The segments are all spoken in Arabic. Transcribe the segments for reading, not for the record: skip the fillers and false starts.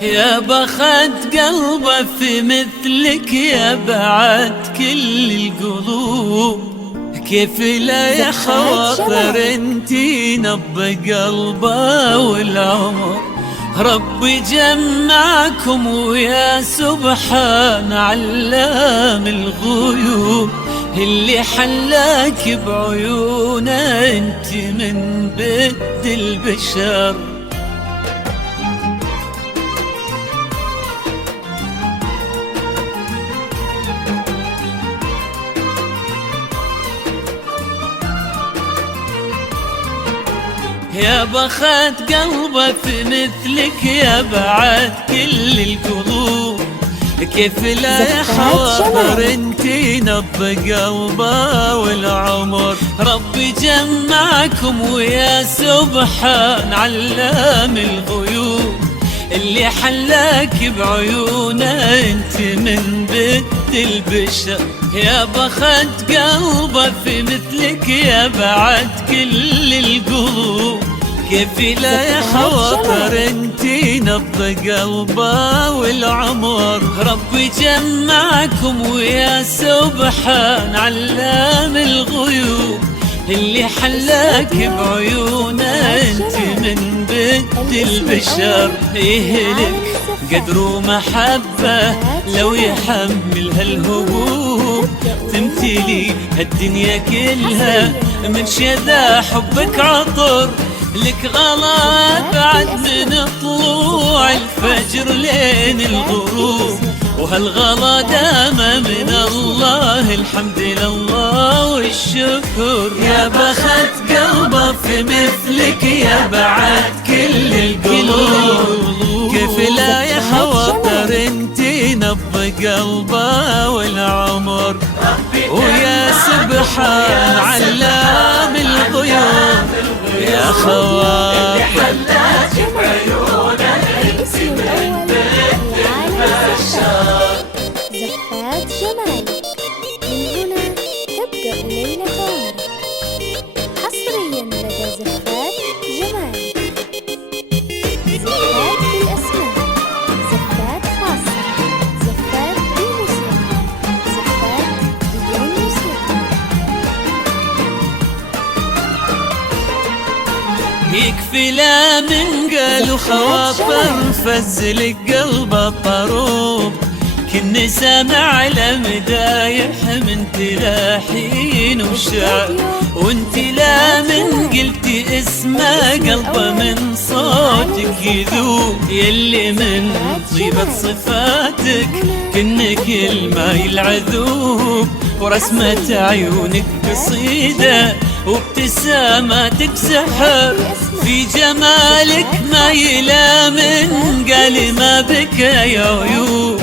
يا بخت قلبه في مثلك يا بعد كل القلوب، كيف لا يا خواطر انتي نبض قلبه والعمر. ربي جمعكم ويا سبحان علام الغيوب، اللي حلاك بعيونه انت من بد البشر. يا بخت قلبه في مثلك يا بعد كل القلوب، كيف لا يا خواطر انتي نبض قلبه والعمر. ربي جمعكم ويا سبحان علام الغيوب، اللي حلاك بعيونه انت من بد البشر. يا بخت قلبه في مثلك يا بعد كل القلوب، كيف لا يا خواطر انتي نبض قلبه والعمر. ربي جمعكم ويا سبحان علام الغيوب، اللي حلاك بعيونه انت من بد البشر. يهلك قدر ومحبة لو يحمل هالهموم، تمتلي هالدنيا كلها من شذا حبك عطر. لك غلا بعد من طلوع الفجر لين الغروب، وهالغلا دام من الله، الحمد لله والشكر. يا بخت قلبه في مثلك يا بعد كل القلوب، كيف لا يا خواطر انتي نبض قلبه والعمر. ويا سبحان علام الغيوب يا خواطر حلاك بعيونه الاسم الأول لعالم الزفات. زفات جمال، من هنا تبدأ ليلة عمر. حصريا لدى زفات جمال. زفات بالأسماء، زفات خاصة، زفات بالموسيقى، زفات بدون موسيقى. يكفي لا من قالوا خواطر فزلك قلبه طروب، كني سامع لمدايح من تلاحين وشعر. وانت لا من قلتي اسمه قلبه من صوتك يذوب، يلي من طيبة صفاتك كن كلمة العذوب. ورسمة عيونك قصيدة وابتساماتك سحر، في جمالك ما يلامن قال ما بك يا عيوب.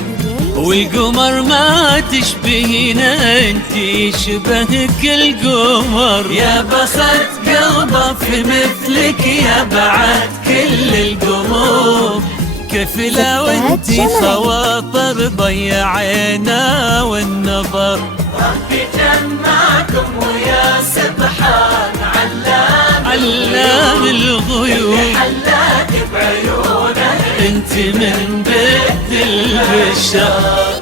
والقمر ما تشبهينا انتي شبهك القمر. يا بخت قلبه في مثلك يا بعد كل القلوب، كيف لا وانتي خواطر ضيعينا والنظر. ربي جمعكم ويا سبحان علام الغيوب، حلاك بعيونه انت من بد البشر.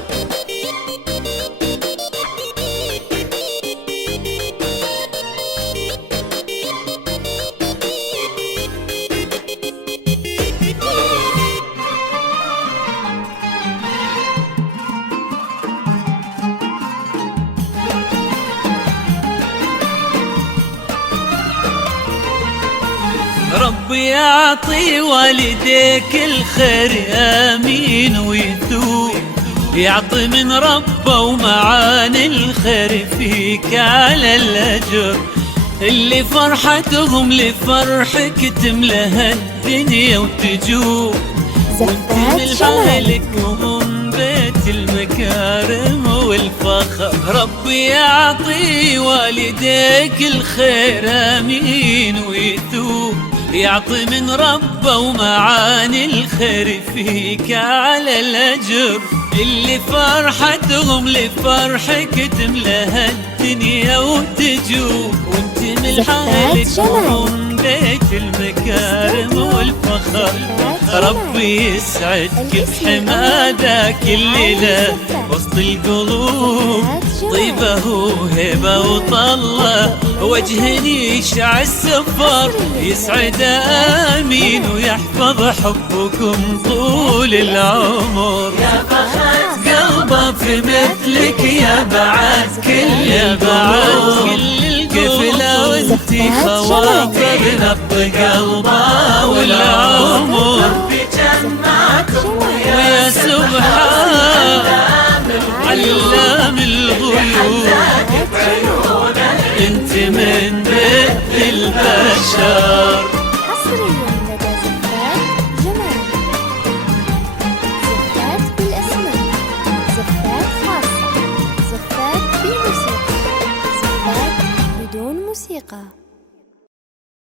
ربي يعطي والديك الخير امين ويثوب، يعطي من ربه ومعاني الخير فيك على الاجر. اللي فرحتهم لفرحك تملى الدنيا وتجوب، وانت من حالك وهم بيت المكارم والفخر. ربي يعطي والديك الخير امين ويثوب، يعطي من ربه ومعاني الخير فيك على الاجر. اللي فرحتهم لفرحك تملى الدنيا وتجوب، وانت من حالك وهم بيت المكارم والفخر. ربي يسعدك بحماده كل ليلة وسط القلوب طيبة وهبة وطلة وجهني يشع السفر يسعد آمين ويحفظ حبكم طول العمر. يا فخر قلبه في مثلك يا بعد كل القلوب كيف لو انتي خواطر نبض قلبه